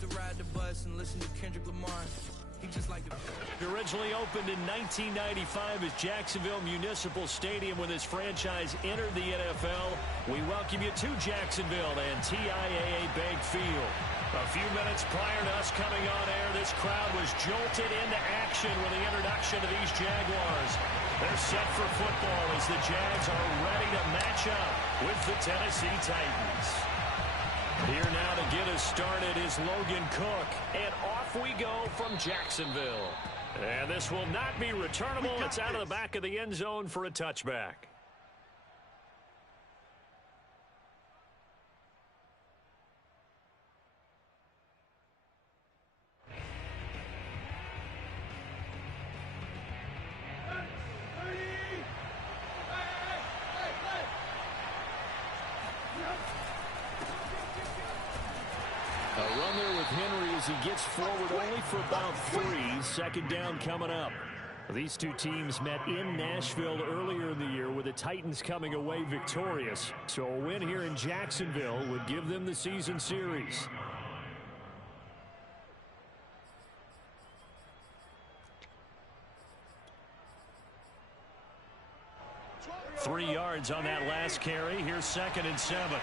used to ride the bus and listen to Kendrick Lamar. He just like It originally opened in 1995 as Jacksonville Municipal Stadium when this franchise entered the NFL. We welcome you to Jacksonville and TIAA Bank Field. A few minutes prior to us coming on air, this crowd was jolted into action with the introduction of these Jaguars. They're set for football as the Jags are ready to match up with the Tennessee Titans. Here now to get us started is Logan Cook. And off we go from Jacksonville. And this will not be returnable. It's out of the back of the end zone for a touchback. A run there with Henry as he gets forward only for about 3. Second down coming up. These two teams met in Nashville earlier in the year with the Titans coming away victorious. So a win here in Jacksonville would give them the season series. Three yards on that last carry. Here's 2nd and 7.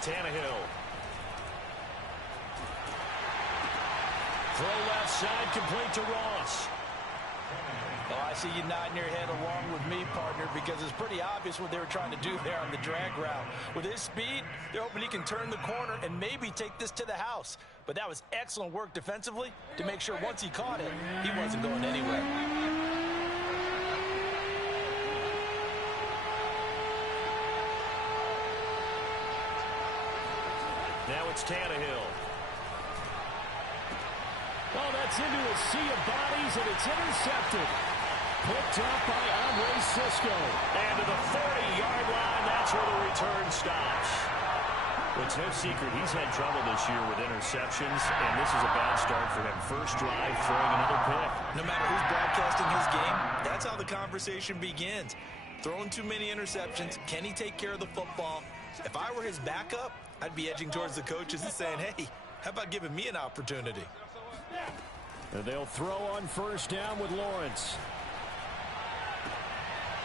Tannehill. Throw left side, complete to Ross. Oh, I see you nodding your head along with me, partner, because it's pretty obvious what they were trying to do there on the drag route. With his speed, they're hoping he can turn the corner and maybe take this to the house. But that was excellent work defensively to make sure once he caught it, he wasn't going anywhere. Now it's Tannehill. Oh, that's into a sea of bodies, and it's intercepted. Picked up by Andre Cisco. And to the 40-yard line, that's where the return stops. It's no secret he's had trouble this year with interceptions, and this is a bad start for him. First drive, throwing another pick. No matter who's broadcasting his game, that's how the conversation begins. Throwing too many interceptions, can he take care of the football? If I were his backup, I'd be edging towards the coaches and saying, hey, how about giving me an opportunity? And they'll throw on first down with Lawrence.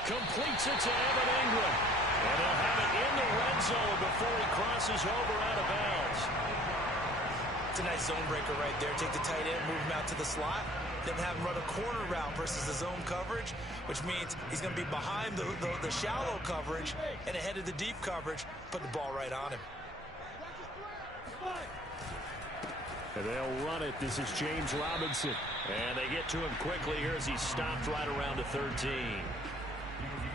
Completes it to Evan Ingram. And they'll have it in the red zone before he crosses over out of bounds. It's a nice zone breaker right there. Take the tight end, move him out to the slot, then have him run a corner route versus the zone coverage, which means he's going to be behind the shallow coverage and ahead of the deep coverage. Put the ball right on him. And they'll run it. This is James Robinson. And they get to him quickly here as he's stopped right around the 13.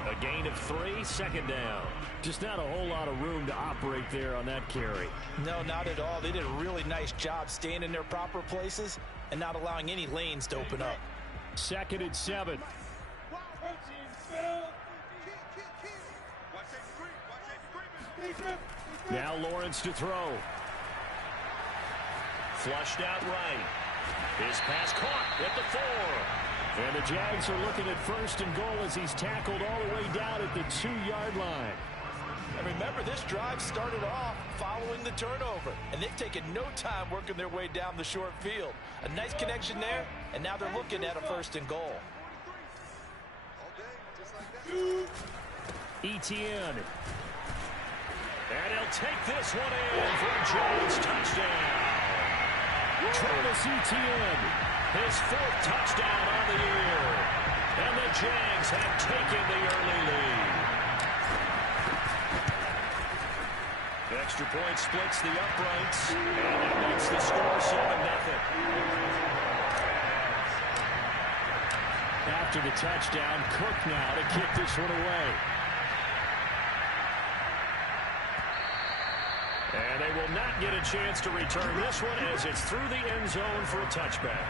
A gain of 3, 2nd down. Just not a whole lot of room to operate there on that carry. No, not at all. They did a really nice job staying in their proper places and not allowing any lanes to open up. 2nd and 7. Now Lawrence to throw. Flushed out right. His pass caught at the 4. And the Jags are looking at 1st and goal as he's tackled all the way down at the 2-yard line. And remember, this drive started off following the turnover. And they've taken no time working their way down the short field. A nice connection there, and now they're looking at a 1st and goal. Etienne. And he'll take this one in for a Jags touchdown. Travis Etienne, his 4th touchdown on the year. And the Jags have taken the early lead. The extra point splits the uprights, and that makes the score 7-0. After the touchdown, Cook now to kick this one away. And they will not get a chance to return this one as it's through the end zone for a touchback.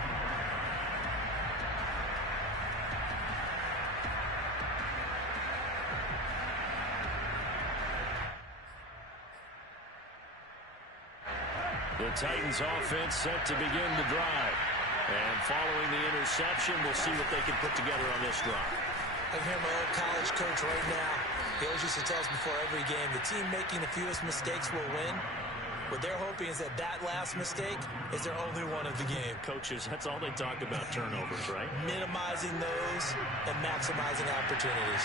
The Titans offense set to begin the drive. And following the interception, we'll see what they can put together on this drive. I hear my old college coach right now. He always used to tell us before every game, the team making the fewest mistakes will win. What they're hoping is that that last mistake is their only one of the game. Coaches, that's all they talk about, turnovers, right? Minimizing those and maximizing opportunities.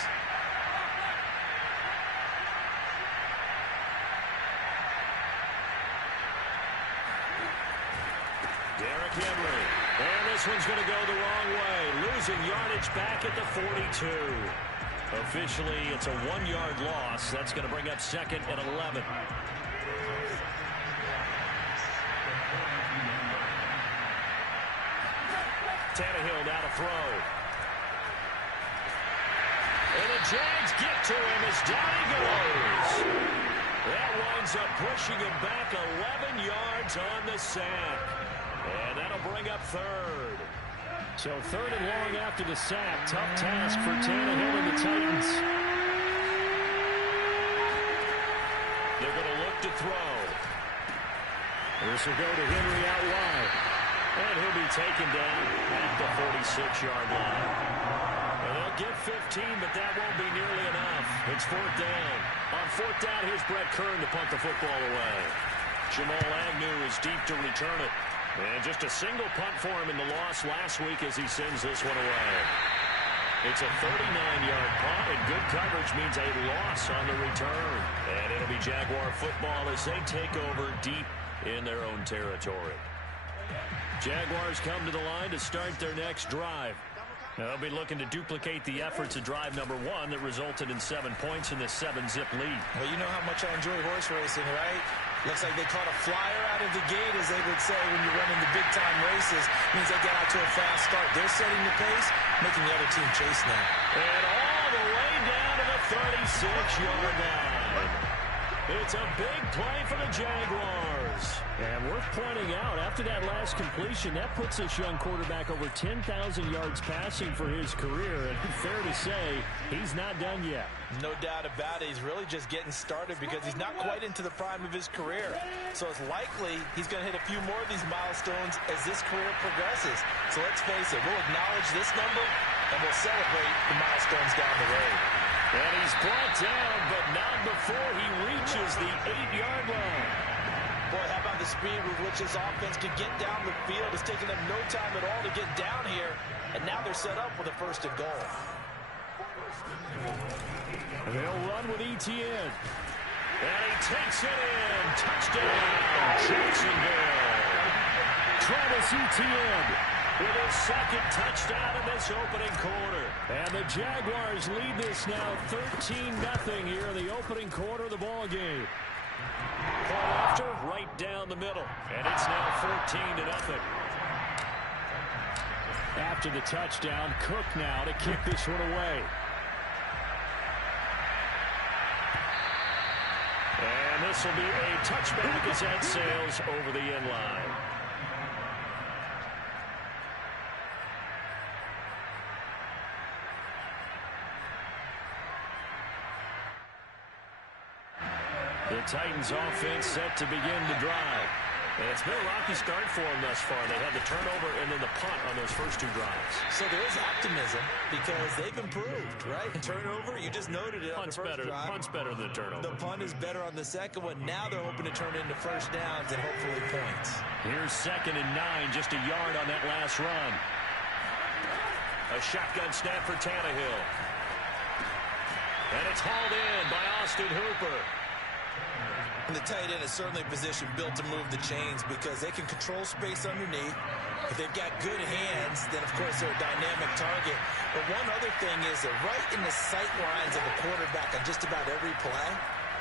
Derrick Henry. And this one's going to go the wrong way. Losing yardage back at the 42. Officially, it's a 1-yard loss. That's going to bring up second and 11. Tannehill now to throw. And the Jags get to him as down he goes. That winds up pushing him back 11 yards on the sack. And that'll bring up third. So third and long after the sack. Tough task for Tannehill and the Titans. They're going to look to throw. This will go to Henry out wide. And he'll be taken down at the 46-yard line. And they'll get 15, but that won't be nearly enough. It's fourth down. On fourth down, here's Brett Kern to punt the football away. Jamal Agnew is deep to return it. And just a single punt for him in the loss last week as he sends this one away. It's a 39-yard punt, and good coverage means a loss on the return. And it'll be Jaguar football as they take over deep in their own territory. Jaguars come to the line to start their next drive. They'll be looking to duplicate the efforts of drive number 1 that resulted in 7 points in the 7-zip lead. Well, you know how much I enjoy horse racing, right? Looks like they caught a flyer out of the gate, as they would say when you're running the big-time races. Means they got out to a fast start. They're setting the pace, making the other team chase now. And all the way down to the 36-yard line. It's a big play for the Jaguars. And worth pointing out, after that last completion, that puts this young quarterback over 10,000 yards passing for his career. And fair to say, he's not done yet. No doubt about it. He's really just getting started because he's not quite into the prime of his career. So it's likely he's going to hit a few more of these milestones as this career progresses. So let's face it, we'll acknowledge this number and we'll celebrate the milestones down the road. And he's brought down, but not before he reaches the 8-yard line. Boy, how about the speed with which this offense can get down the field? It's taken them no time at all to get down here, and now they're set up with a first and goal. And they'll run with Etienne. And he takes it in. Touchdown, Jacksonville. Travis Etienne with his second touchdown in this opening quarter. And the Jaguars lead this now 13-0 here in the opening quarter of the ball game. Point after, right down the middle. And it's now 14-0. After the touchdown, Cook now to kick this one away. And this will be a touchback as that sails over the end line. The Titans offense set to begin the drive. And it's been a rocky start for them thus far. They had the turnover and then the punt on those first 2 drives. So there is optimism because they've improved, right? Turnover, you just noted it on the first drive. Punt's better than the turnover. The punt is better on the second one. Now they're hoping to turn into first downs and hopefully points. Here's 2nd and 9, just a yard on that last run. A shotgun snap for Tannehill. And it's hauled in by Austin Hooper. And the tight end is certainly a position built to move the chains because they can control space underneath. If they've got good hands, then, of course, they're a dynamic target. But one other thing is they're right in the sight lines of the quarterback on just about every play.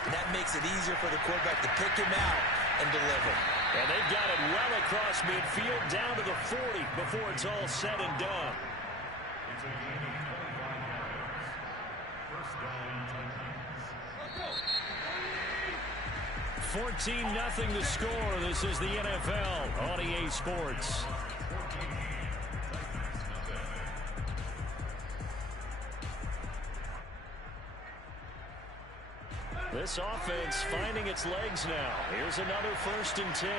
And that makes it easier for the quarterback to pick him out and deliver. And they've got it well across midfield down to the 40 before it's all said and done. 14-0 the score. This is the NFL on EA Sports. This offense finding its legs now. Here's another 1st and 10.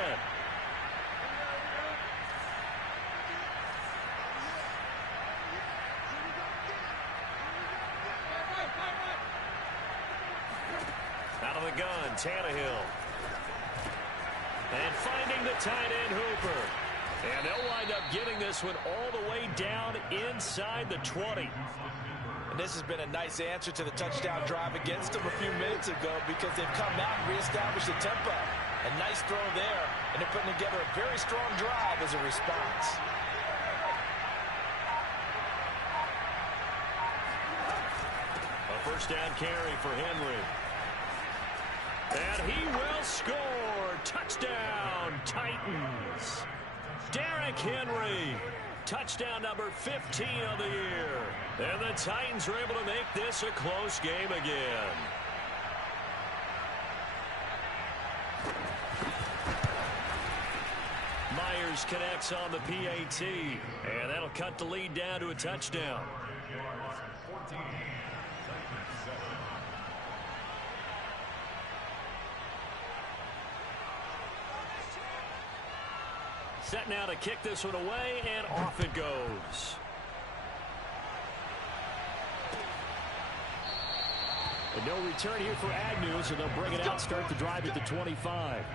gun, Tannehill. And finding the tight end, Hooper. And they'll wind up getting this one all the way down inside the 20. And this has been a nice answer to the touchdown drive against them a few minutes ago because they've come out and reestablished the tempo. A nice throw there, and they're putting together a very strong drive as a response. A first down carry for Henry. And he will score. Touchdown, Titans. Derrick Henry. Touchdown number 15 of the year. And the Titans are able to make this a close game again. Myers connects on the PAT. And that'll cut the lead down to a touchdown. Set now to kick this one away, and off it goes. And no return here for Agnew, so they'll bring it out, start the drive at the 25.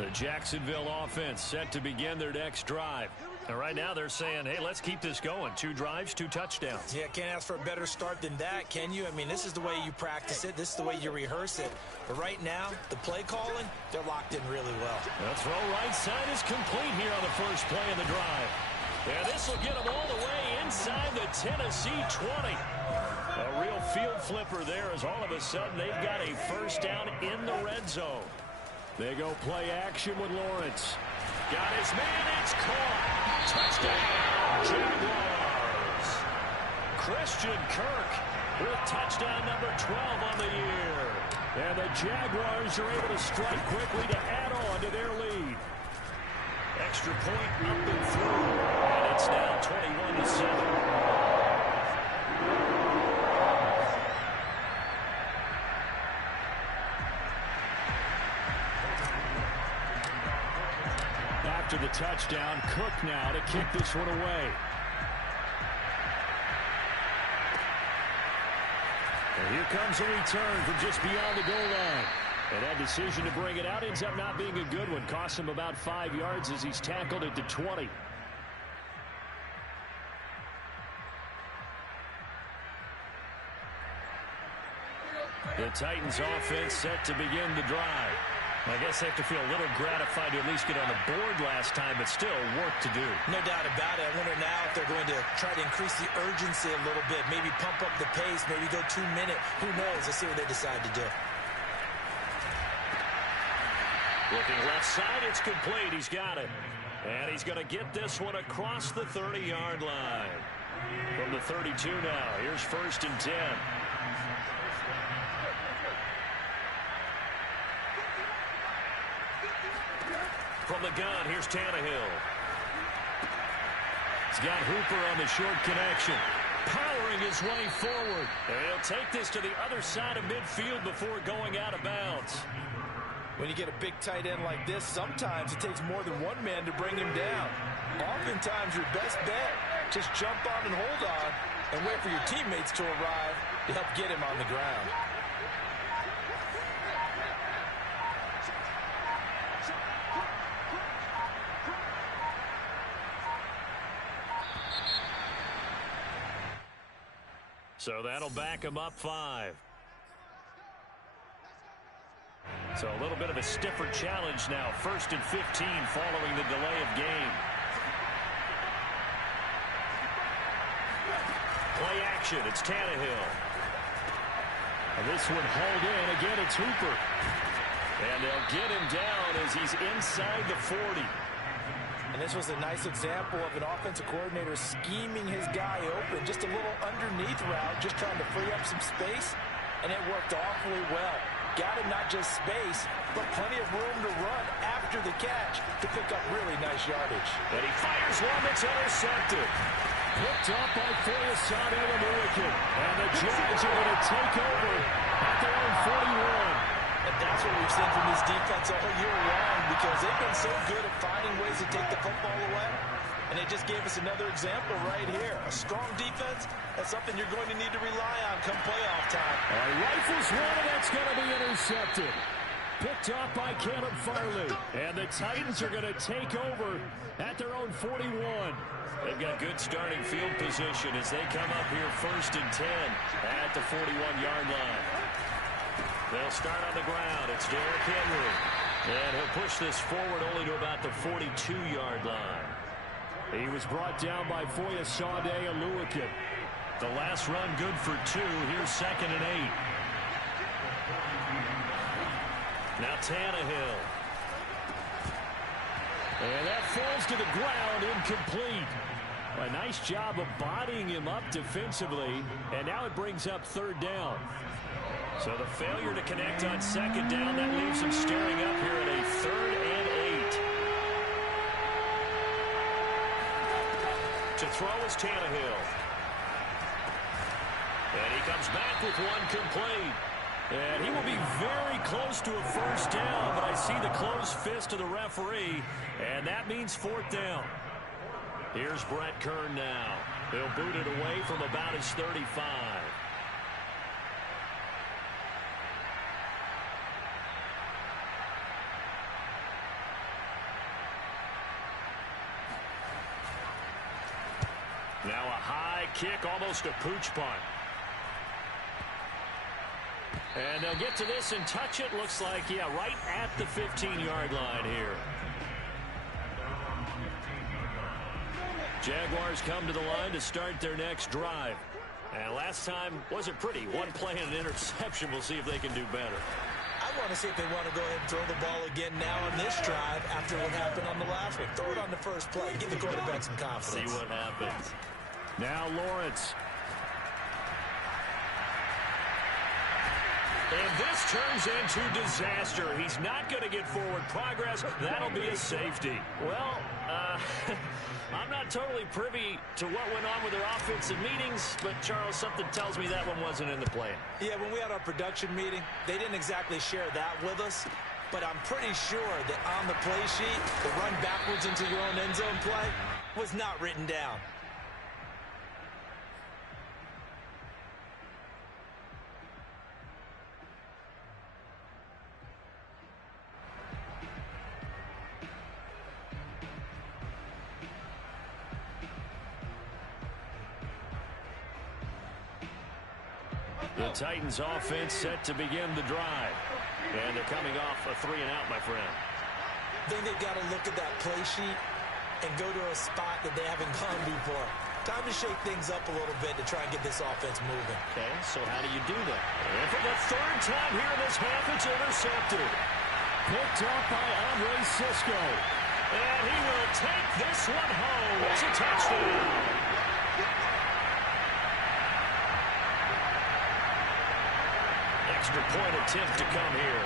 The Jacksonville offense set to begin their next drive. And right now they're saying, hey, let's keep this going. 2 drives, 2 touchdowns. Yeah, can't ask for a better start than that, can you? I mean, this is the way you practice it. This is the way you rehearse it. But right now, the play calling, they're locked in really well. The throw right side is complete here on the first play of the drive. And this will get them all the way inside the Tennessee 20. A real field flipper there as all of a sudden they've got a first down in the red zone. They go play action with Lawrence. Got his man, it's caught. Touchdown, Jaguars. Christian Kirk with touchdown number 12 on the year. And the Jaguars are able to strike quickly to add on to their lead. Extra point up and through. And it's now 21-7. After the touchdown, Cook now to kick this one away. And here comes a return from just beyond the goal line. And that decision to bring it out ends up not being a good one. Costs him about 5 yards as he's tackled at the 20. The Titans offense set to begin the drive. I guess they have to feel a little gratified to at least get on the board last time, but still work to do. No doubt about it. I wonder now if they're going to try to increase the urgency a little bit, maybe pump up the pace, maybe go 2 minute. Who knows? Let's see what they decide to do. Looking left side, it's complete. He's got it. And he's going to get this one across the 30-yard line. From the 32 now, here's 1st and 10. From the gun, here's Tannehill. He's got Hooper on the short connection. Powering his way forward. And he'll take this to the other side of midfield before going out of bounds. When you get a big tight end like this, sometimes it takes more than one man to bring him down. Oftentimes, your best bet, just jump on and hold on and wait for your teammates to arrive to help get him on the ground. So that'll back him up 5. So a little bit of a stiffer challenge now. 1st and 15 following the delay of game. Play action. It's Tannehill. And this one hauled in. Again, it's Hooper. And they'll get him down as he's inside the 40. And this was a nice example of an offensive coordinator scheming his guy open. Just a little underneath route, just trying to free up some space. And it worked awfully well. Got him not just space, but plenty of room to run after the catch to pick up really nice yardage. And he fires one that's intercepted. Picked up by Jags Mmw. And the Jags are going to take over at their own 41. And that's what we've seen from this defense all year long, because they've been so good at finding ways to take the football away. And they just gave us another example right here. A strong defense, that's something you're going to need to rely on come playoff time. Rifles one, and that's going to be intercepted. Picked off by Caleb Farley. And the Titans are going to take over at their own 41. They've got good starting field position as they come up here 1st and 10 at the 41-yard line. They'll start on the ground. It's Derrick Henry. And he'll push this forward only to about the 42-yard line. He was brought down by Foya Sade Aluakin. The last run good for 2. Here's 2nd and 8. Now Tannehill. And that falls to the ground, incomplete. A nice job of bodying him up defensively, and now it brings up 3rd down. So the failure to connect on 2nd down, that leaves him staring up here at a 3rd and 8. To throw is Tannehill. And he comes back with one complete. And he will be very close to a 1st down, but I see the closed fist of the referee, and that means 4th down. Here's Brett Kern now. He'll boot it away from about his 35. Now a high kick, almost a pooch punt. And they'll get to this and touch it. Looks like, yeah, right at the 15-yard line here. Jaguars come to the line to start their next drive. And last time wasn't pretty. One play and an interception. We'll see if they can do better. I want to see if they want to go ahead and throw the ball again now on this drive after what happened on the last one. Throw it on the first play. Give the quarterback some confidence. See what happens. Now Lawrence. And this turns into disaster. He's not going to get forward progress. That'll be a safety. Well, I'm not totally privy to what went on with their offensive meetings, but, Charles, something tells me that one wasn't in the plan. Yeah, when we had our production meeting, they didn't exactly share that with us, but I'm pretty sure that on the play sheet, the run backwards into your own end zone play was not written down. The Titans offense set to begin the drive. And they're coming off a 3-and-out, my friend. I think they've got to look at that play sheet and go to a spot that they haven't gone before. Time to shake things up a little bit to try and get this offense moving. Okay, so how do you do that? And for the 3rd time here in this half, it's intercepted. Picked off by Andre Sisco. And he will take this one home. It's a touchdown. Extra point attempt to come here.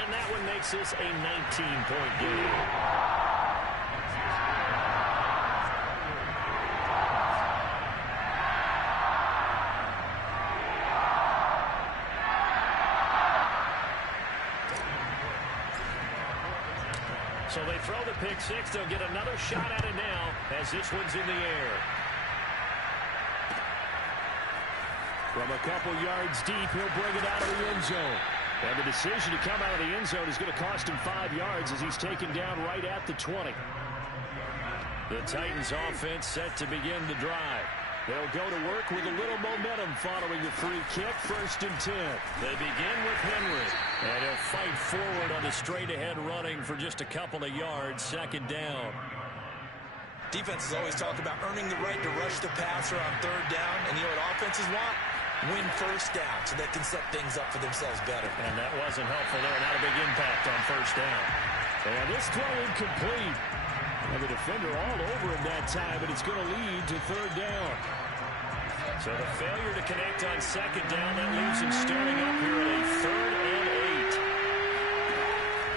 And that one makes this a 19-point game. So they throw the pick six. They'll get another shot at it now as this one's in the air. From a couple yards deep, he'll bring it out of the end zone. And the decision to come out of the end zone is going to cost him 5 yards as he's taken down right at the 20. The Titans offense set to begin the drive. They'll go to work with a little momentum following the free kick, 1st and 10. They begin with Henry. And he'll fight forward on the straight-ahead running for just a couple of yards, 2nd down. Defenses always talk about earning the right to rush the passer on 3rd down. And you know what offenses want? Win 1st down so they can set things up for themselves better. And that wasn't helpful there. Not a big impact on 1st down. And this throw incomplete. And the defender all over him that time, but it's going to lead to 3rd down. So the failure to connect on 2nd down, that leaves him staring up here at a 3rd and 8.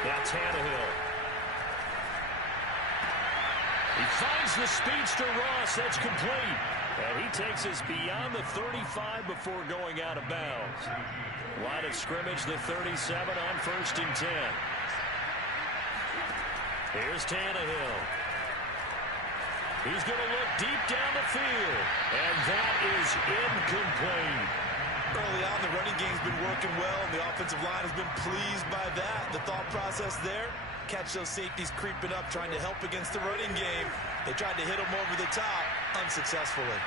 Now Tannehill. He finds the speedster Ross. That's complete. And he takes us beyond the 35 before going out of bounds. Line of scrimmage, the 37 on 1st and 10. Here's Tannehill. He's going to look deep down the field. And that is incomplete. Early on, the running game's been working well, and the offensive line has been pleased by that. The thought process there, catch those safeties creeping up, trying to help against the running game. They tried to hit him over the top, unsuccessfully.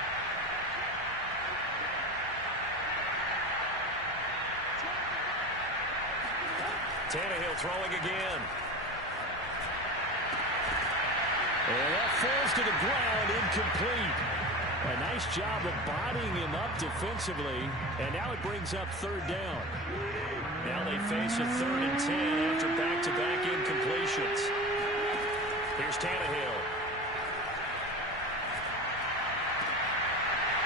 Tannehill throwing again. And that falls to the ground, incomplete. A nice job of bodying him up defensively, and now it brings up 3rd down. Now they face a 3rd and 10 after back-to-back incompletions. Here's Tannehill.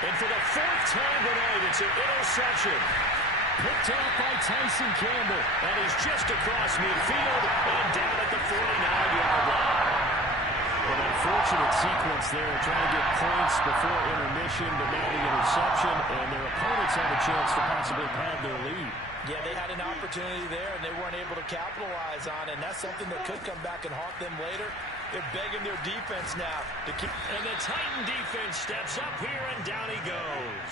And for the 4th time tonight, it's an interception. Picked off by Tyson Campbell. And he's just across midfield and down at the 49-yard line. An unfortunate sequence there, trying to get points before intermission, but now the interception, and their opponents have a chance to possibly pad their lead. Yeah, they had an opportunity there, and they weren't able to capitalize on it, and that's something that could come back and haunt them later. They're begging their defense now to keep. And the Titan defense steps up here, and down he goes.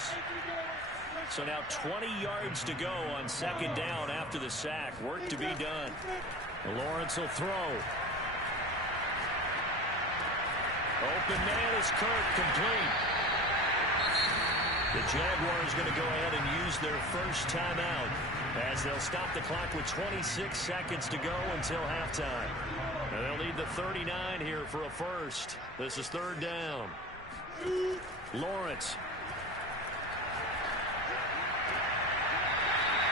So now 20 yards to go on 2nd down after the sack. Work to be done. Lawrence will throw. Open man is Kirk, complete. The Jaguars going to go ahead and use their first timeout as they'll stop the clock with 26 seconds to go until halftime. And they'll need the 39 here for a first. This is 3rd down. Lawrence.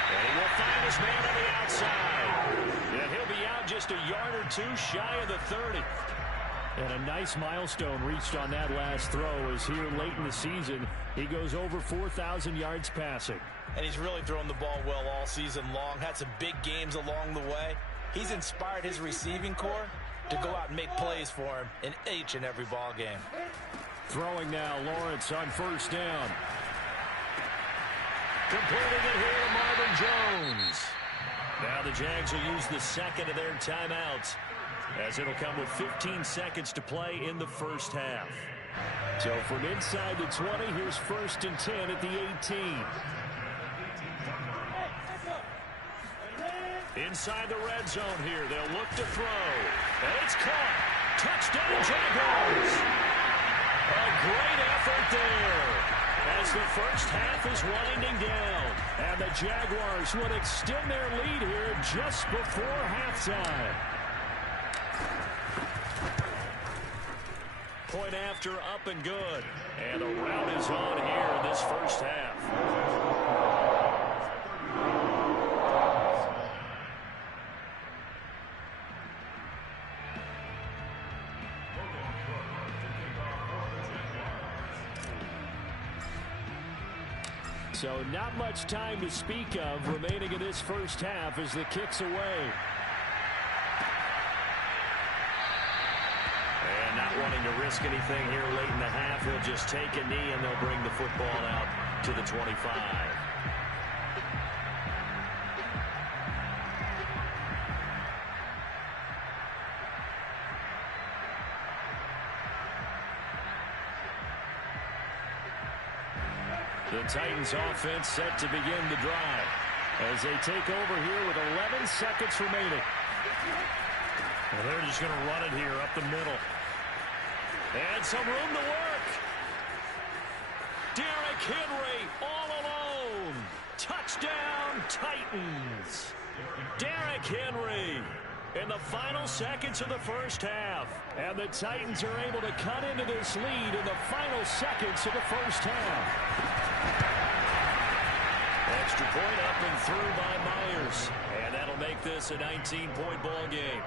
And he will find his man on the outside. And he'll be out just a yard or two shy of the 30. And a nice milestone reached on that last throw as here late in the season, he goes over 4,000 yards passing. And he's really thrown the ball well all season long, had some big games along the way. He's inspired his receiving corps to go out and make plays for him in each and every ball game. Throwing now, Lawrence on 1st down. Completing it here to Marvin Jones. Now the Jags will use the 2nd of their timeouts, as it'll come with 15 seconds to play in the first half. So from inside the 20, here's 1st and 10 at the 18. Inside the red zone here, they'll look to throw. And it's caught. Touchdown, Jaguars. A great effort there as the first half is winding down. And the Jaguars would extend their lead here just before halftime. Point after, up and good. And the rout is on here in this first half. So not much time to speak of remaining in this first half as the kick's away. And not wanting to risk anything here late in the half, he'll just take a knee and they'll bring the football out to the 25. The Titans offense set to begin the drive as they take over here with 11 seconds remaining. Well, they're just going to run it here up the middle. And some room to work. Derrick Henry all alone. Touchdown, Titans. Derrick Henry in the final seconds of the first half. And the Titans are able to cut into this lead in the final seconds of the first half. Extra point up and through by Myers. And that'll make this a 19-point ball game.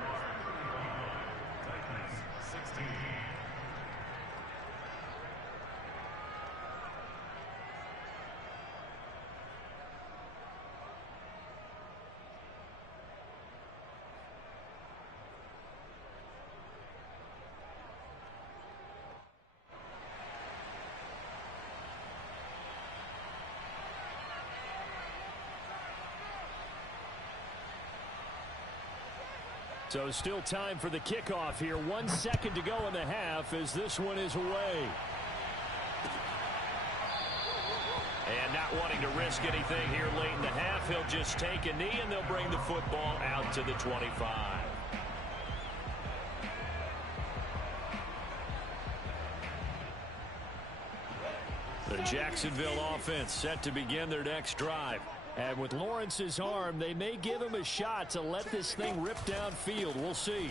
So still time for the kickoff here. 1 second to go in the half as this one is away. And not wanting to risk anything here late in the half, he'll just take a knee and they'll bring the football out to the 25. The Jacksonville offense set to begin their next drive. And with Lawrence's arm, they may give him a shot to let this thing rip downfield. We'll see.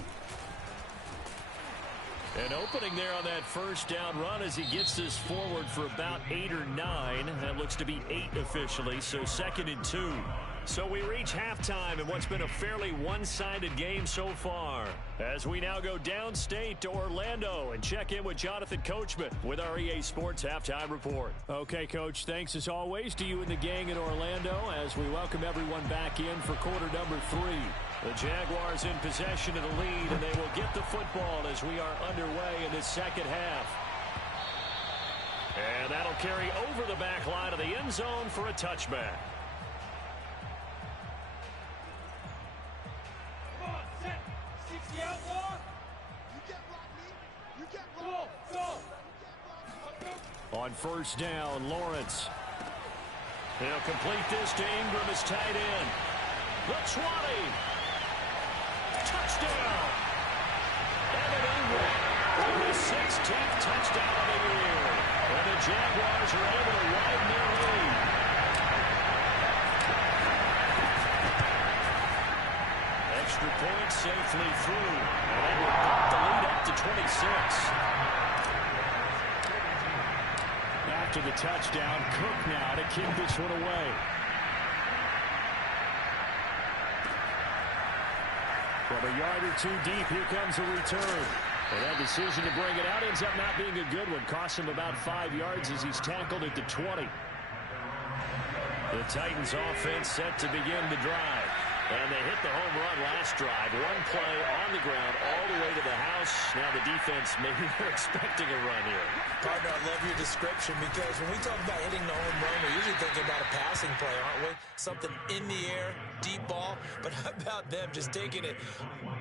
An opening there on that first down run as he gets this forward for about 8 or 9. That looks to be 8 officially, so 2nd and 2. So we reach halftime in what's been a fairly one-sided game so far. As we now go downstate to Orlando and check in with Jonathan Coachman with our EA Sports Halftime Report. Okay, Coach, thanks as always to you and the gang in Orlando as we welcome everyone back in for quarter number 3. The Jaguars in possession of the lead, and they will get the football as we are underway in this second half. And that'll carry over the back line of the end zone for a touchback. On first down, Lawrence. He'll complete this to Ingram as tight end. The 20. Touchdown. Evan Ingram for his 16th touchdown of the year. And the Jaguars are able to widen their lead. Extra point safely through. And that will put the lead up to 26. After the touchdown, Cook now to kick this one away. From a yard or 2 deep, here comes a return. And that decision to bring it out ends up not being a good one. Costs him about 5 yards as he's tackled at the 20. The Titans offense set to begin the drive. And they hit the home run last drive. 1 play on the ground all the way to the house. Now the defense, maybe they're expecting a run here. Partner, I love your description because when we talk about hitting the home run, we're usually thinking about a passing play, aren't we? Something in the air, deep ball. But how about them just taking it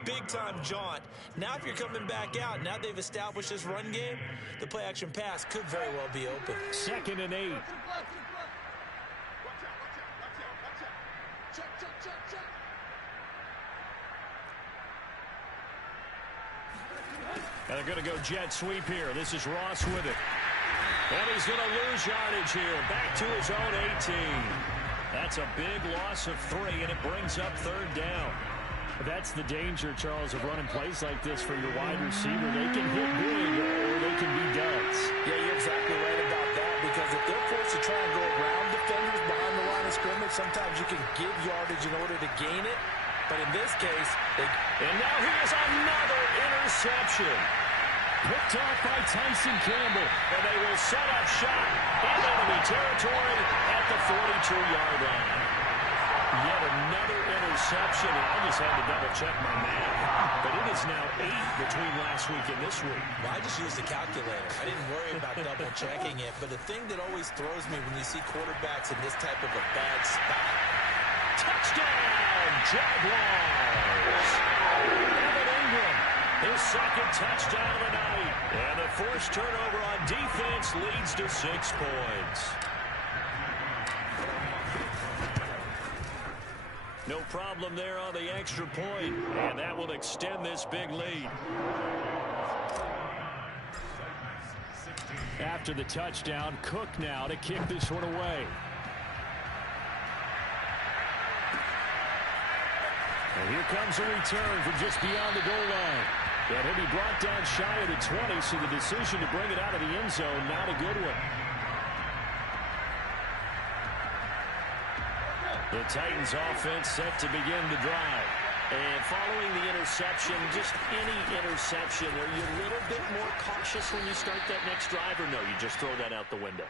big-time jaunt? Now if you're coming back out, now they've established this run game, the play-action pass could very well be open. 2nd and 8. And they're going to go jet sweep here. This is Ross with it. And he's going to lose yardage here. Back to his own 18. That's a big loss of 3, and it brings up 3rd down. That's the danger, Charles, of running plays like this for your wide receiver. They can hit big or they can be duds. Yeah, you're exactly right about that because if they're forced to try and go around defenders behind the line of scrimmage, sometimes you can give yardage in order to gain it. But in this case, and now here's another interception. Picked off by Tyson Campbell. And they will set up shop in enemy territory at the 42-yard line. Yet another interception. And I just had to double-check my math. But it is now 8 between last week and this week. Well, I just used the calculator. I didn't worry about double-checking it. But the thing that always throws me when you see quarterbacks in this type of a bad spot. Touchdown, Jaguars! Evan Ingram, his 2nd touchdown of the night. And the forced turnover on defense leads to 6 points. No problem there on the extra point, and that will extend this big lead. After the touchdown, Cook now to kick this one away. And here comes a return from just beyond the goal line. And he'll be brought down shy of the 20, so the decision to bring it out of the end zone, not a good one. The Titans offense set to begin the drive. And following the interception, just any interception, are you a little bit more cautious when you start that next drive, or no, you just throw that out the window?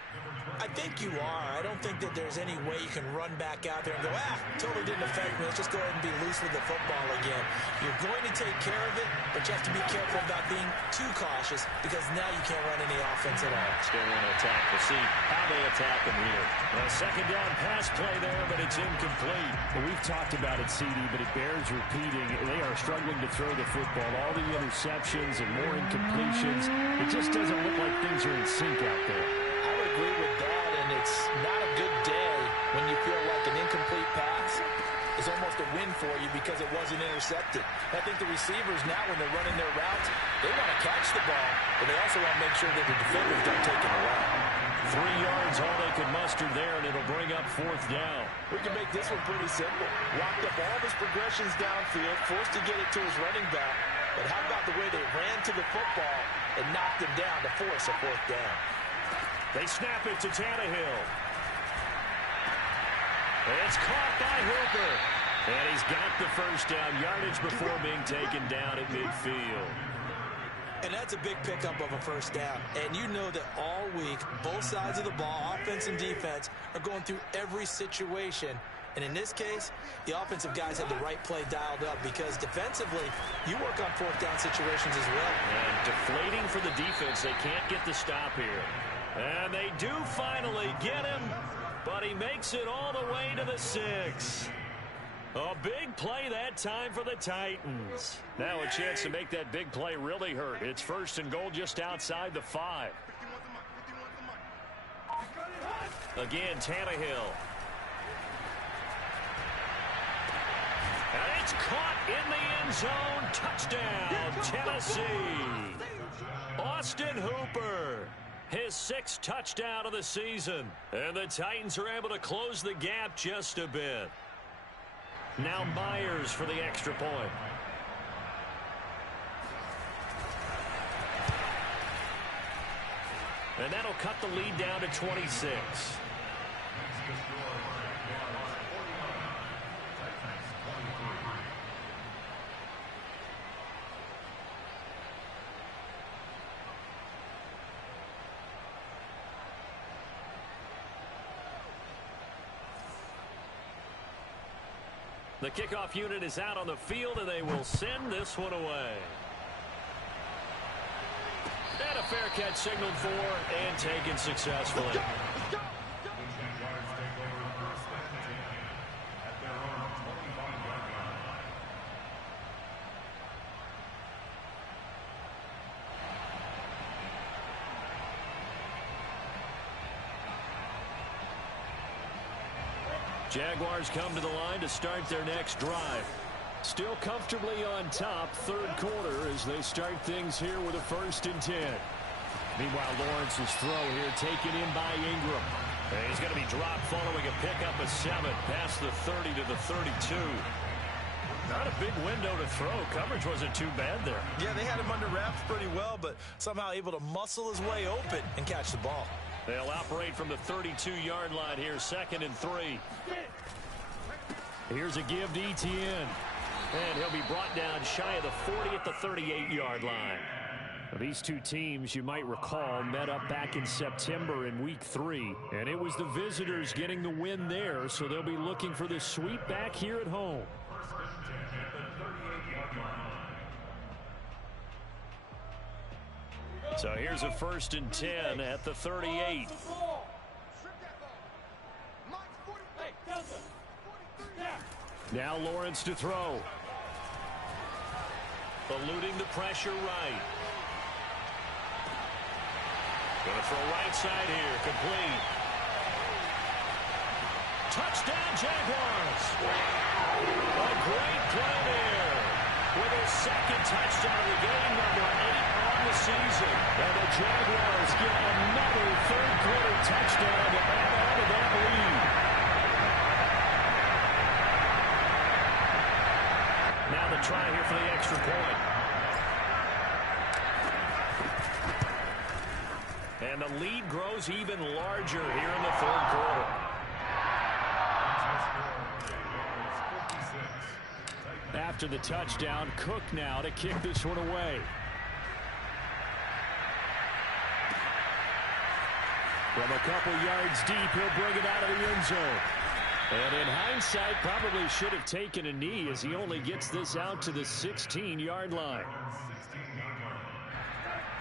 I think you are. I don't think that there's any way you can run back out there and go, totally didn't affect me. Let's just go ahead and be loose with the football again. You're going to take care of it, but you have to be careful about being too cautious because now you can't run any offense at all. Still want to attack. We'll see how they attack him here. A 2nd down pass play there, but it's incomplete. Well, we've talked about it, CD, but it bears repeating. repeating. They are struggling to throw the football. All the interceptions and more incompletions. It just doesn't look like things are in sync out there. I would agree with that, and it's not a good day when you feel like an incomplete pass is almost a win for you because it wasn't intercepted. I think the receivers now, when they're running their routes, they want to catch the ball, but they also want to make sure that the defenders don't take it away. 3 yards, all they could muster there, and it'll bring up 4th down. We can make this one pretty simple. Locked up all of his progressions downfield, forced to get it to his running back, but how about the way they ran to the football and knocked him down to force a 4th down? They snap it to Tannehill. It's caught by Hooper. And he's got the first down yardage before being taken down at midfield. And that's a big pickup of a first down. And you know that all week, both sides of the ball, offense and defense, are going through every situation. And in this case, the offensive guys had the right play dialed up because defensively, you work on 4th down situations as well. And deflating for the defense. They can't get the stop here. And they do finally get him, but he makes it all the way to the 6. A big play that time for the Titans. Now a chance to make that big play really hurt. It's 1st and goal just outside the 5. Again, Tannehill. And it's caught in the end zone. Touchdown, Tennessee. Austin Hooper. His 6th touchdown of the season. And the Titans are able to close the gap just a bit. Now Myers for the extra point. And that'll cut the lead down to 26. The kickoff unit is out on the field, and they will send this one away. And a fair catch signaled for and taken successfully. Jaguars come to the line to start their next drive. Still comfortably on top, 3rd quarter as they start things here with a 1st and 10. Meanwhile, Lawrence's throw here taken in by Ingram. And he's going to be dropped following a pickup of 7 past the 30 to the 32. Not a big window to throw. Coverage wasn't too bad there. Yeah, they had him under wraps pretty well, but somehow able to muscle his way open and catch the ball. They'll operate from the 32-yard line here, 2nd and 3. Here's a give to Etienne. And he'll be brought down shy of the 40 at the 38-yard line. These two teams, you might recall, met up back in September in Week 3. And it was the visitors getting the win there, so they'll be looking for the sweep back here at home. So here's a 1st and 10 at the 38. Now Lawrence to throw. Eluding the pressure right. Going to throw right side here. Complete. Touchdown Jaguars. A great play there. With his 2nd touchdown of the game, number 8 on the season. And the Jaguars get another 3rd quarter touchdown to add on to that lead. Now the try here for the extra point. And the lead grows even larger here in the 3rd quarter. After the touchdown, Cook now to kick this one away. From a couple yards deep, he'll bring it out of the end zone. And in hindsight, probably should have taken a knee as he only gets this out to the 16-yard line.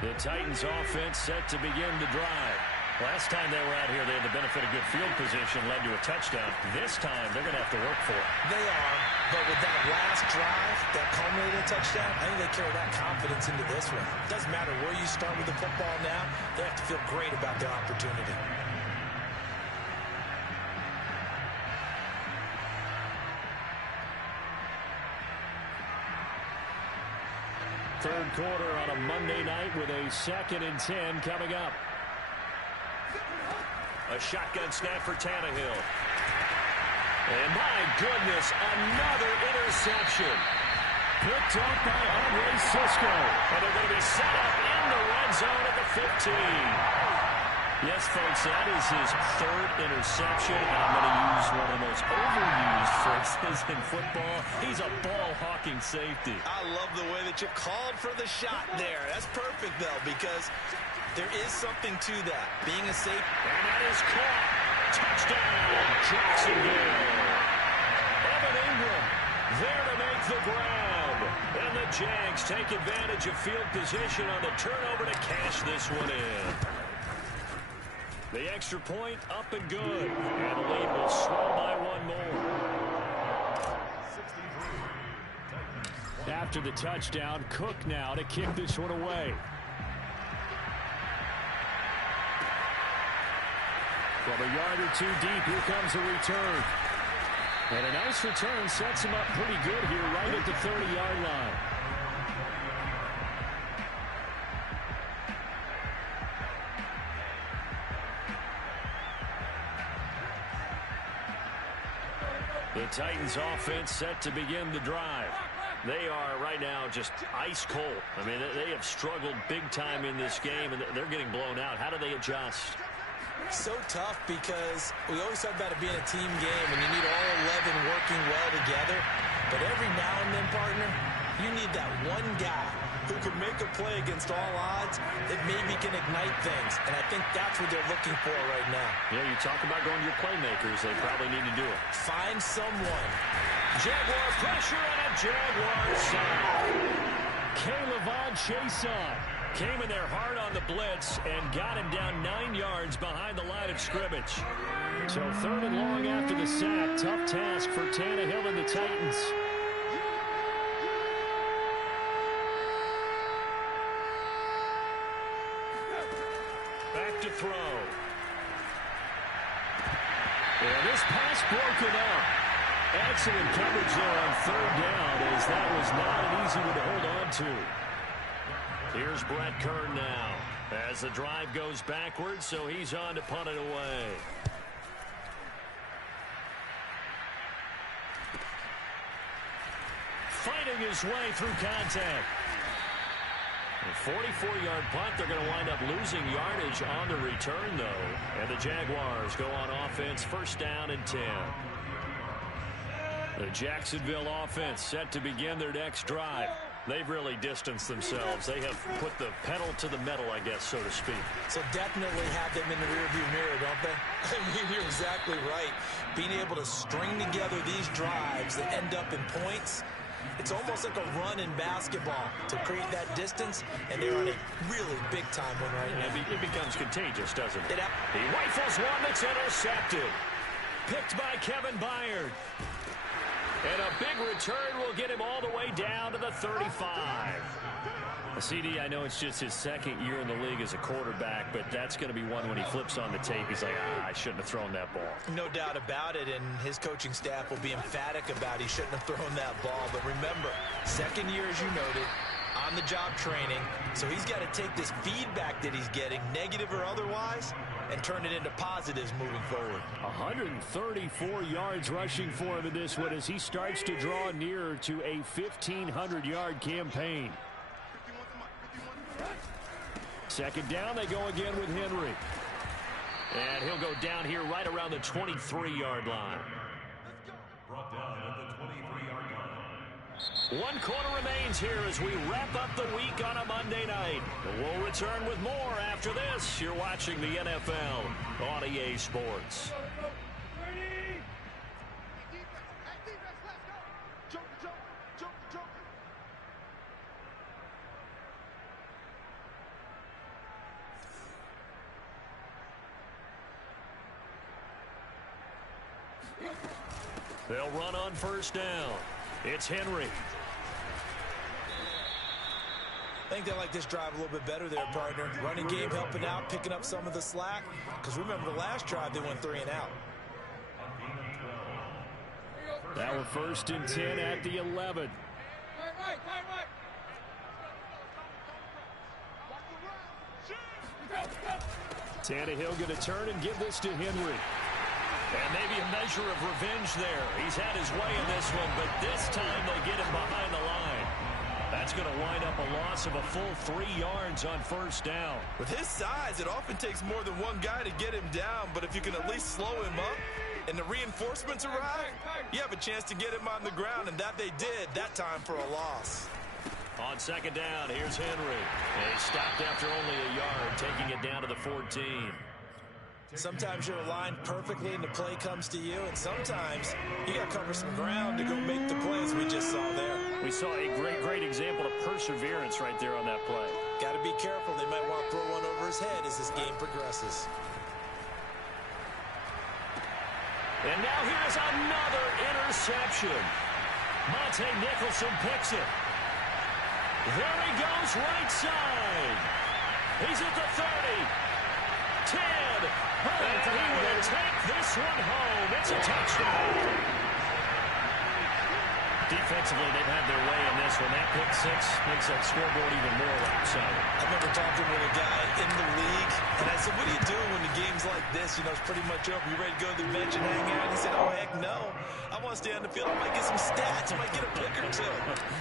The Titans offense set to begin the drive. Last time they were out here, they had the benefit of good field position, led to a touchdown. This time, they're going to have to work for it. They are, but with that last drive that culminated in a touchdown, I think they carry that confidence into this one. It doesn't matter where you start with the football now. They have to feel great about their opportunity. Third quarter on a Monday night with a 2nd and 10 coming up. A shotgun snap for Tannehill. And my goodness, another interception. Picked up by Andre Cisco. And they're going to be set up in the red zone at the 15. Yes, folks, that is his 3rd interception. And I'm going to use one of the most overused phrases in football. He's a ball-hawking safety. I love the way that you called for the shot there. That's perfect, though, because there is something to that, being a safety. And that is caught. Touchdown, Jacksonville. Evan Ingram there to make the grab. And the Jags take advantage of field position on the turnover to cash this one in. The extra point up and good. And the lead will swell by 1 more. After the touchdown, Cook now to kick this one away. From a yard or 2 deep, here comes a return. And a nice return sets him up pretty good here right at the 30-yard line. The Titans offense set to begin the drive. They are right now just ice cold. I mean, they have struggled big time in this game, and they're getting blown out. How do they adjust? So tough because we always talk about it being a team game and you need all 11 working well together. But every now and then, partner, you need that one guy who can make a play against all odds that maybe can ignite things. And I think that's what they're looking for right now. Yeah, you talk about going to your playmakers. They probably need to do it. Find someone. Jaguar pressure and a Jaguar sack. K'Lavon Chaisson came in there hard on the blitz and got him down 9 yards behind the line of scrimmage. So 3rd and long after the sack. Tough task for Tannehill and the Titans. Back to throw. And this pass broken up. Excellent coverage there on 3rd down, as that was not an easy one to hold on to. Here's Brett Kern now as the drive goes backwards, so he's on to punt it away. Fighting his way through contact. A 44-yard punt. They're going to wind up losing yardage on the return, though. And the Jaguars go on offense, 1st down and 10. The Jacksonville offense set to begin their next drive. They've really distanced themselves. They have put the pedal to the metal, I guess, so to speak. So definitely have them in the rearview mirror, don't they? I mean, you're exactly right. Being able to string together these drives that end up in points, it's almost like a run in basketball to create that distance, and they're on a really big-time one right now. It becomes contagious, doesn't it? He rifles one that's intercepted. Picked by Kevin Byard. And a big return will get him all the way down to the 35. CD, I know it's just his 2nd year in the league as a quarterback, but that's going to be one when he flips on the tape. He's like, I shouldn't have thrown that ball. No doubt about it, and his coaching staff will be emphatic about he shouldn't have thrown that ball. But remember, 2nd year, as you noted, on-the-job training. So he's got to take this feedback that he's getting, negative or otherwise, and turn it into positives moving forward. 134 yards rushing for him in this one as he starts to draw nearer to a 1,500-yard campaign. 2nd down, they go again with Henry. And he'll go down here right around the 23-yard line. Brought down at the 23-yard line. 1 quarter remains here as we wrap up the week on a Monday night. We'll return with more after this. You're watching the NFL on EA Sports. They'll run on first down. It's Henry. I think they like this drive a little bit better there, partner. Running game helping out, picking up some of the slack. Because remember, the last drive, they went 3 and out. Now we're 1st and 10 at the 11. Tannehill going to turn and give this to Henry. And maybe a measure of revenge there. He's had his way in this one, but this time they get him behind the line. That's going to wind up a loss of a full 3 yards on first down. With his size, it often takes more than one guy to get him down, but if you can at least slow him up and the reinforcements arrive, you have a chance to get him on the ground, and that they did that time for a loss. On second down, here's Henry. And he stopped after only a yard, taking it down to the 14. Sometimes you're aligned perfectly and the play comes to you, and sometimes you got to cover some ground to go make the plays we just saw there. We saw a great example of perseverance right there on that play. Got to be careful. They might want to throw one over his head as this game progresses. And now here's another interception. Monte Nicholson picks it. There he goes right side. He's at the 30. 10. And he will take this one home. It's a touchdown. Defensively, they've had their way in this one. That pick 6 makes that scoreboard even more lopsided. I remember talking with a guy in the league, and I said, what do you do when the game's like this? You know, it's pretty much over. You ready to go to the bench and hang out? And he said, oh, heck no. I want to stay on the field. I might get some stats. I might get a pick or two.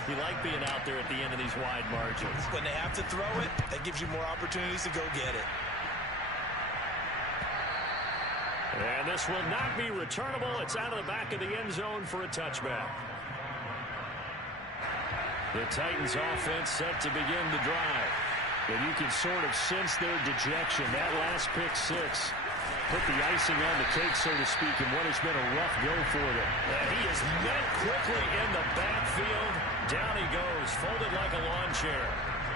You like being out there at the end of these wide margins. When they have to throw it, that gives you more opportunities to go get it. And this will not be returnable. It's out of the back of the end zone for a touchback. The Titans offense set to begin the drive. And you can sort of sense their dejection. That last pick 6 put the icing on the cake, so to speak, in what has been a rough go for them. And he is met quickly in the backfield. Down he goes, folded like a lawn chair.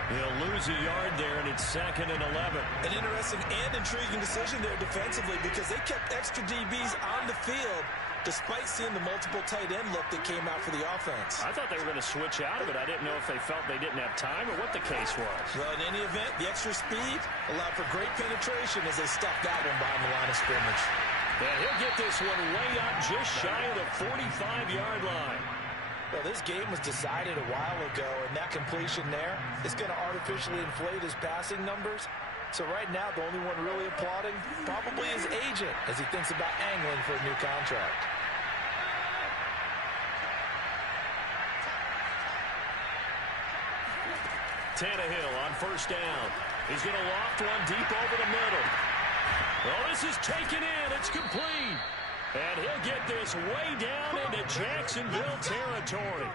He'll lose a yard there, and it's 2nd and 11. An interesting and intriguing decision there defensively, because they kept extra DBs on the field despite seeing the multiple tight end look that came out for the offense. I thought they were going to switch out of it. I didn't know if they felt they didn't have time or what the case was. Well, in any event, the extra speed allowed for great penetration as they stuffed that one behind the line of scrimmage. And he'll get this one way up just shy of the 45-yard line. Well, this game was decided a while ago, and that completion there is going to artificially inflate his passing numbers. So right now, the only one really applauding probably his agent as he thinks about angling for a new contract. Tannehill on first down. He's going to loft one deep over the middle. Well, this is taken in. It's complete. And he'll get this way down into Jacksonville territory.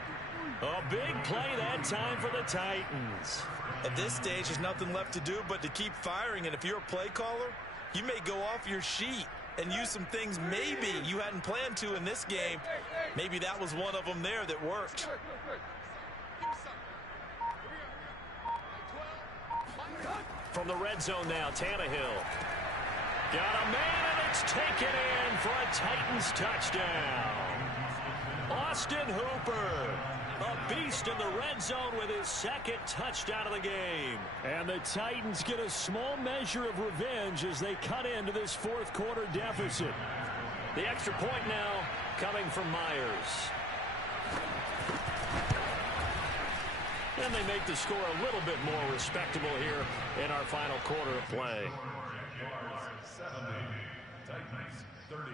A big play that time for the Titans. At this stage, there's nothing left to do but to keep firing. And if you're a play caller, you may go off your sheet and use some things maybe you hadn't planned to in this game. Maybe that was one of them there that worked. From the red zone now, Tannehill. Got a man, and it's taken in for a Titans touchdown. Austin Hooper, a beast in the red zone with his 2nd touchdown of the game. And the Titans get a small measure of revenge as they cut into this 4th quarter deficit. The extra point now coming from Myers. And they make the score a little bit more respectable here in our final quarter of play. Titans 30.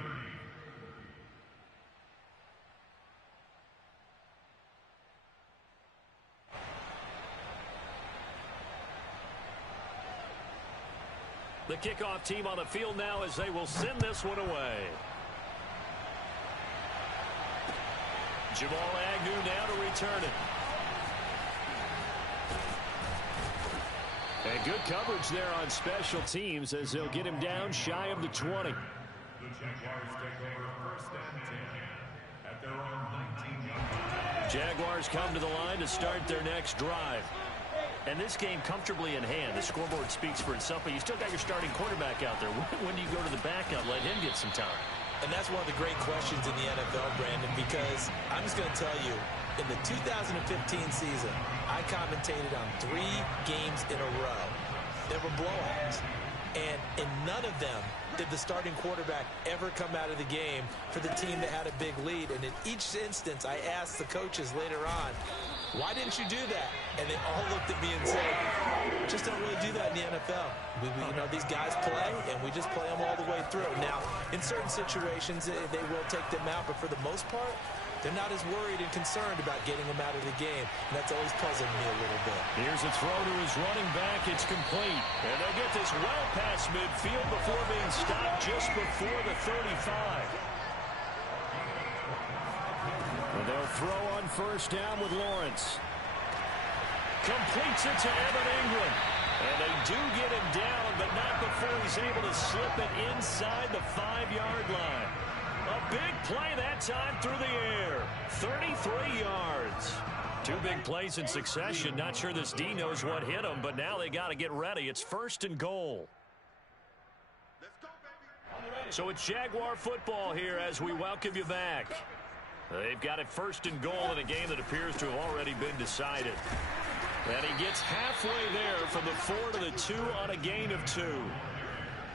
The kickoff team on the field now as they will send this one away. Jamal Agnew now to return it. And good coverage there on special teams as they'll get him down shy of the 20. The Jaguars take over 1st and 10 at their own 19-yard line. Jaguars come to the line to start their next drive. And this game comfortably in hand. The scoreboard speaks for itself, but you still got your starting quarterback out there. When do you go to the backup, let him get some time? And that's one of the great questions in the NFL, Brandon, because I'm just going to tell you, in the 2015 season, I commentated on 3 games in a row. There were blowouts. And in none of them did the starting quarterback ever come out of the game for the team that had a big lead. And in each instance, I asked the coaches later on, why didn't you do that? And they all looked at me and said, just don't really do that in the NFL. These guys play, and we just play them all the way through. Now, in certain situations, they will take them out, but for the most part, they're not as worried and concerned about getting them out of the game. And that's always puzzling me a little bit. Here's a throw to his running back. It's complete. And they'll get this well past midfield before being stopped just before the 35. And they'll throw on first down with Lawrence. Completes it to Evan Ingram. And they do get him down, but not before he's able to slip it inside the 5-yard line. A big play that time through the air. 33 yards. 2 big plays in succession. Not sure this D knows what hit him, but now they got to get ready. It's 1st and goal. So it's Jaguar football here as we welcome you back. They've got it 1st and goal in a game that appears to have already been decided. And he gets halfway there from the 4 to the 2 on a gain of 2.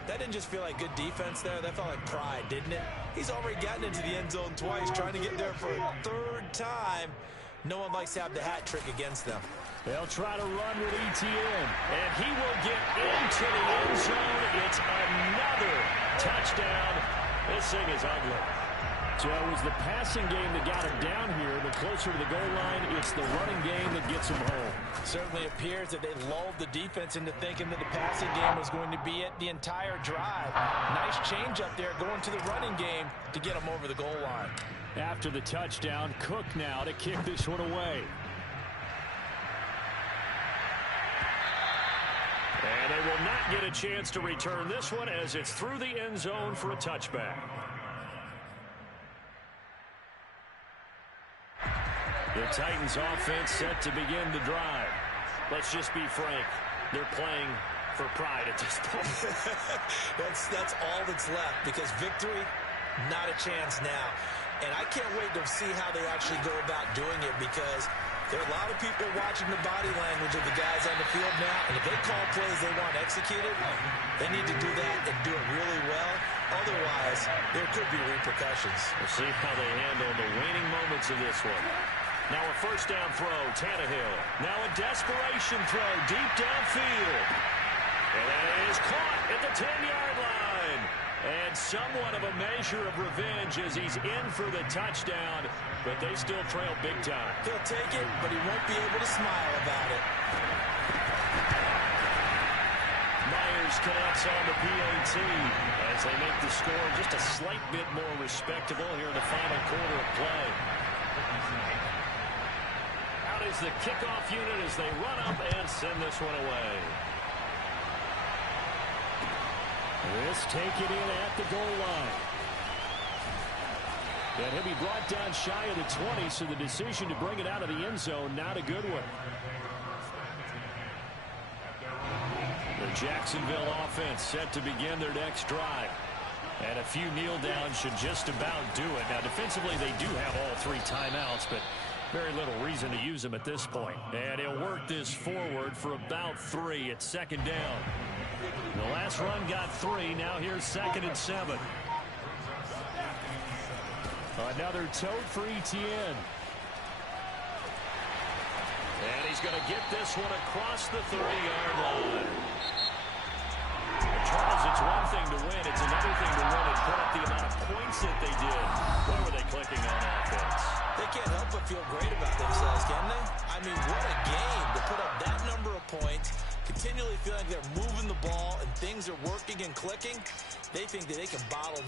That didn't just feel like good defense there. That felt like pride, didn't it? He's already gotten into the end zone twice, trying to get there for a 3rd time. No one likes to have the hat trick against them. They'll try to run with ETN, and he will get into the end zone. It's another touchdown. This thing is ugly. So it was the passing game that got him down here, but closer to the goal line, it's the running game that gets him home. Certainly appears that they lulled the defense into thinking that the passing game was going to be it the entire drive. Nice change up there going to the running game to get him over the goal line. After the touchdown, Cook now to kick this one away. And they will not get a chance to return this one as it's through the end zone for a touchback. The Titans offense set to begin the drive. Let's just be frank. They're playing for pride at this point. That's all that's left, because victory, not a chance now. And I can't wait to see how they actually go about doing it, because there are a lot of people watching the body language of the guys on the field now, and if they call plays they want executed, they need to do that and do it really well. Otherwise, there could be repercussions. We'll see how they handle the waning moments of this one. Now a 1st down throw, Tannehill. Now a desperation throw deep downfield. And that is caught at the 10-yard line. And somewhat of a measure of revenge as he's in for the touchdown, but they still trail big time. He'll take it, but he won't be able to smile about it. Myers connects on the PAT as they make the score just a slight bit more respectable here in the final quarter of play. Out is the kickoff unit as they run up and send this one away. This take it in at the goal line. And he'll be brought down shy of the 20, so the decision to bring it out of the end zone, not a good one. The Jacksonville offense set to begin their next drive. And a few kneel downs should just about do it. Now, defensively, they do have all 3 timeouts, but very little reason to use them at this point. And he'll work this forward for about 3 at 2nd down. The last run got 3. Now here's 2nd and 7. Another tote for ETN. And he's going to get this one across the 30-yard line. Charles, it's one thing to win. It's another thing to win and put up the amount of points that they did. Where were they clicking on offense? They can't help but feel great about themselves, can they? I mean, what a game to put up that number of points, continually feeling like they're moving the ball and things are working and clicking. They think that they can bottle